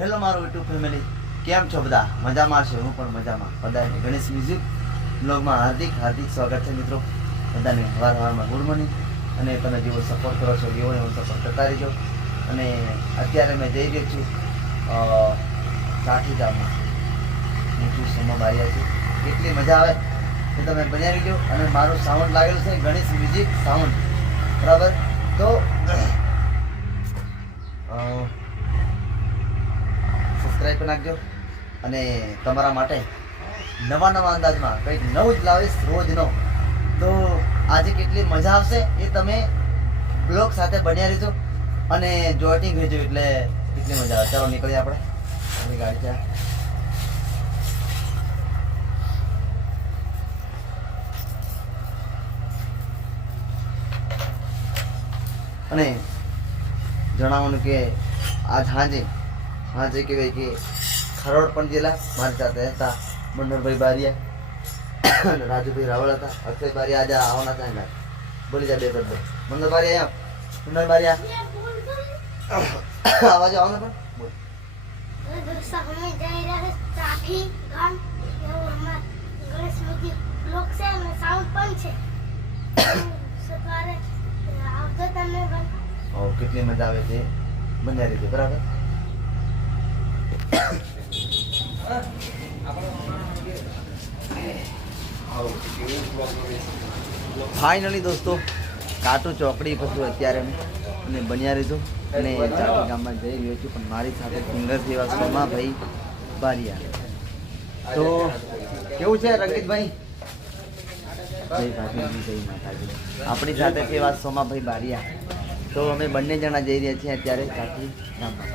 Hello મારું YouTube family, કેમ છો બધા? મજામાં છે? હું પણ મજામાં. બધાને ગણેશ મ્યુઝિક બ્લોગમાં હાર્દિક સ્વાગત છે મિત્રો. બધાને સવારમાં ગુડ મોર્નિંગ. અને તમે જેવો સપોર્ટ કરો છો એવો હું સપોર્ટ કરતા રહીજો. અને અત્યારે મેં જઈ રહ્યો છું કાઠી ગામમાં. હું છું સોમા બારિયા છું. કેટલી મજા આવે એ તમે બન્યા રહીજો. અને મારું સાઉન્ડ લાગેલું છે ગણેશ મ્યુઝિક સાઉન્ડ, બરાબર? તો સબસ્ક્રાઈબ નાખજો. અને તમારા માટે નવા અંદાજમાં કંઈક નવું જ લાવીશ રોજનો. તો આજે કેટલી મજા આવશે એ તમે બ્લોગ સાથે બન્યા રહેજો અને જોઈટિંગ રહેજો, એટલે કેટલી મજા આવે. ચાલો નીકળીએ આપણે. આપણી ગાડી છે. અને જણાવવાનું કે આજ સાંજે કહેવાય કે ખરોડ પણ જેલા મારી સાથે હતા મનોહરભાઈ બારિયા અને રાજુભાઈ રાવળ હતા. અક્ષય બારિયા આજે આવવાના હતા. બોલી જાય બે શબ્દ. મનોહર બારિયા મનોહર બારિયા આવાજ આવવાનો પણ બોલ. કેટલી મજા આવે છે બન્યા રીતે, બરાબર? ફાઇનલી દોસ્તો કાટુ ચોકડી પછી અત્યારે અને બન્યા રહીશું અને ચાટી ગામમાં જઈ રહ્યો છું. પણ મારી સાથે સિંગર જેવા સોમાભાઈ બારિયા. તો કેવું છે રંગીતભાઈ? જય ભાભી જય માતાજી. આપણી સાથે છે એવા સોમાભાઈ બારિયા. તો અમે બંને જણા જઈ રહ્યા છીએ અત્યારે ચાટી ગામમાં.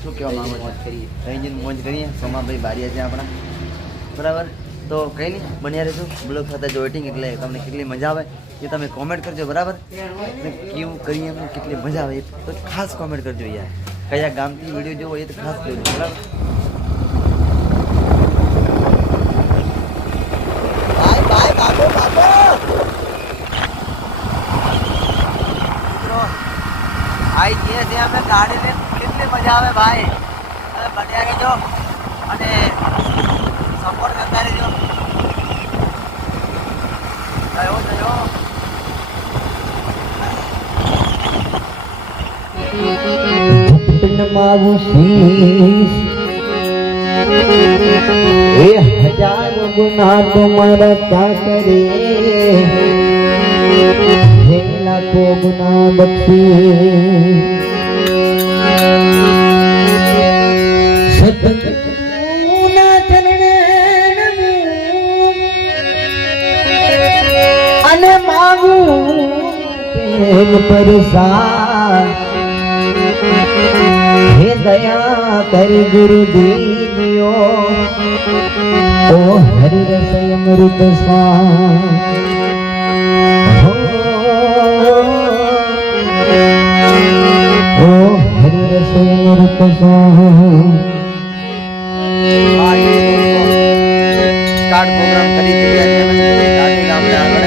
શું કહેવા માંગો છો? કરીએ કંઈ મોજ કરીએ. સોમાભાઈ બારિયા છે આપણા, બરાબર? તો કંઈ નહીં, બન્યા રહેશું બ્લોગ સાથે જોઈટિંગ. એટલે તમને કેટલી મજા આવે એ તમે કોમેન્ટ કરજો, બરાબર? કેવું કરીએ એમને કેટલી મજા આવે એ તો ખાસ કોમેન્ટ કરજો યાર. કયા ગામથી વિડીયો જોવો એ તો ખાસ જોજો, બરાબર? ભાઈ જે છે અમે ગાડી લઈને કેટલી મજા આવે ભાઈ. તમે બન્યા રહેજો અને સપોર્ટ કરતા રહેજો. કયો જજો મારું શીશ એ હજારો ગુના તમારા ક્યાં કરે, હે લાખો ગુના બક્ષી. સતગુરુના ચરણે અને માગું પ્રેમ પરસાદ. હે દયા કર ગુરુદેવીઓ, ઓ હરિ રસ અમૃત સ્વાદ. ઓ હરિ રસ અમૃત સ્વાદ. સ્ટાર્ટ પ્રોગ્રામ કરી ચૂક્યા છે અમે ચાટી ગામને આગળ.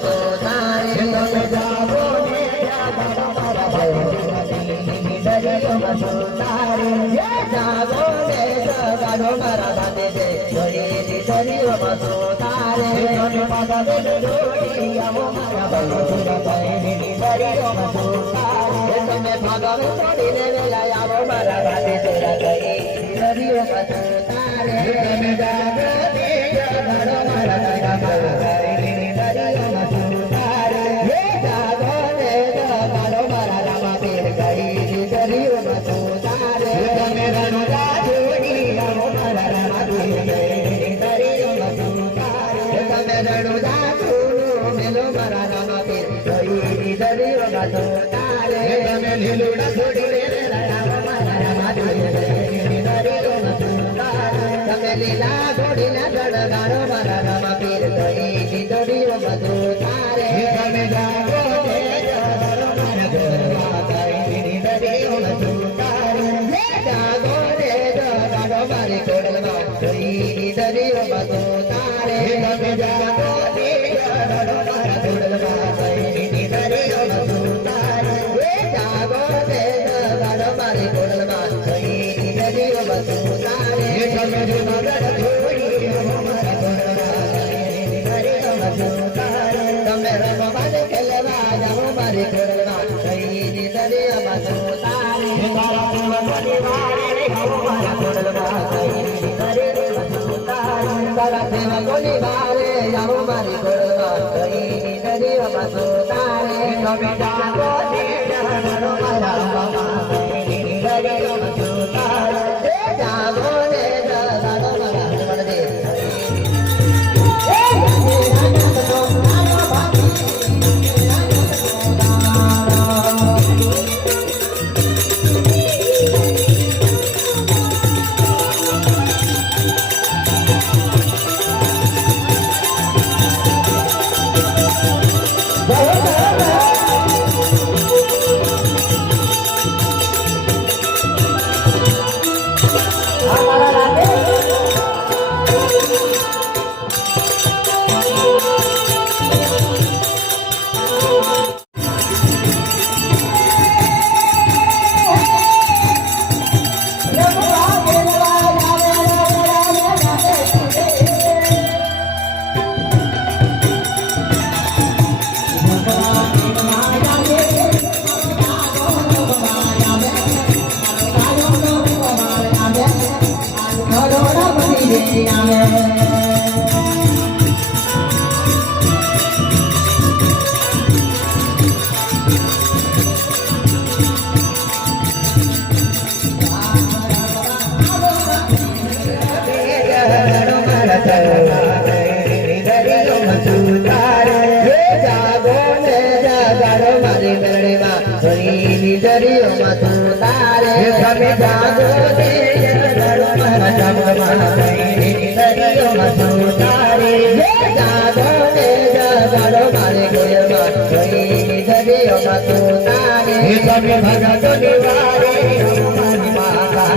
મતો તારે તમે જાગો ને જાગો મારા ભાઈ દરિયો મતો તારે જાગો ને જાગો મારા ભાઈ દરિયો મતો તારે તમે પાગા દે જોડી આવો મારા ભાઈ દરિયો મતો તારે તમે પાગા છોડીને વેલા આવો મારા ભાઈ દરિયો મતો તારે તમે જાગો ને જાગો મારા ભાઈ દરિયો મતો તારે જાગો ને જાગો મારા રામા પીર ગઈ દરિયો મતો તારે તમે રણુજા જોડી આવો મારા રામા પીર ગઈ દરિયો મતો તારે તમે રણુજા જોડો મેલો મારા રામા પીર ગઈ દરિયો મતો તારે તમે લીલુડા છોડી રે આવો મારા રામા પીર ગઈ દરિયો મતો તારે તમે લીલા ઘોડીના ગણગારો મારા રામા પીર ગઈ દરિયો મતો તારે તમે જાગો ને જાગો મારા ઘરમાં ગઈ દરિયો મતો તારે જાગો ને જાગો મારી કોડલમાં ગઈ દરિયો મતો તારે તમે જાગો ને જાગો મારા કોડલમાં ગઈ દરિયો મતો તારે જાગો ને જાગો મારી કોડલમાં ગઈ દરિયો મતો તારે તમે જુનાગઢ છોડી મારા કોડલમાં ગઈ દરિયો મતો તારે તમે રમવાને ખેલવા જાઓ મારી કોડલમાં ગઈ દરિયો મતો તારે તારા સેવકોની વારે આવો મારા કોડલમાં ગઈ દરિયો મતો તારે તારા સેવકોની વારે આવો મારી કોડલમાં ગઈ દરિયો મતો તારે તમે જાગો ને જાગો મારા બાબા ગઈ દરિયો મતો તારે જાગો ને જાગો મારા વડદે દરિયો મતો તારે તમે જાગો ને જાગો મારા જમમાં દરિયો મતો તારે જાગો ને જાગો મારે ગોયમાં દરિયો મતો તારે તમે ભગતો નિવારે મારી માતા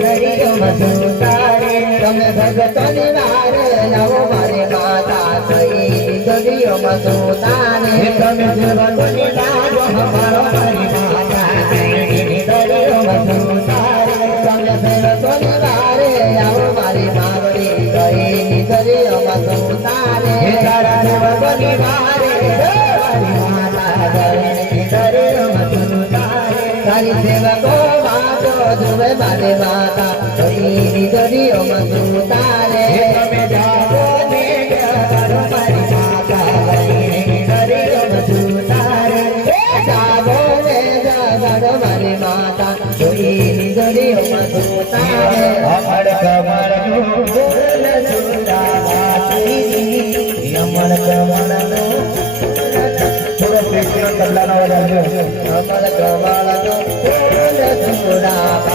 દરિયો મતો તારે તમે ભગતો નિવારે આવો મારી માતા દરિયો મતો તારે તમે જીવન નિવારો અમારો મારી માતા દરિયો મતો તારે તમે ભગતો નિવારે આવો મારી માવડી ગઈ દરિયો મતો તારે તારા ભગતો નિવારે મારી માતા દરિયો મતો તારે તારી સેવકો વાતો જોવે મારી માતા ગઈ દરિયો મતો તારે તમે જાગો ને જાગો મારી માતા ગઈ દરિયો મતો તારે જાગો ને જાગો મારી માતા ગઈ દરિયો મતો તારે અમર કમર નો બોલ સુરાવાતી અમર કમર નો થોડો પ્રેક્ષક કલ્લાનો અવાજ આવજો અમર કમર નો બોલ સુરા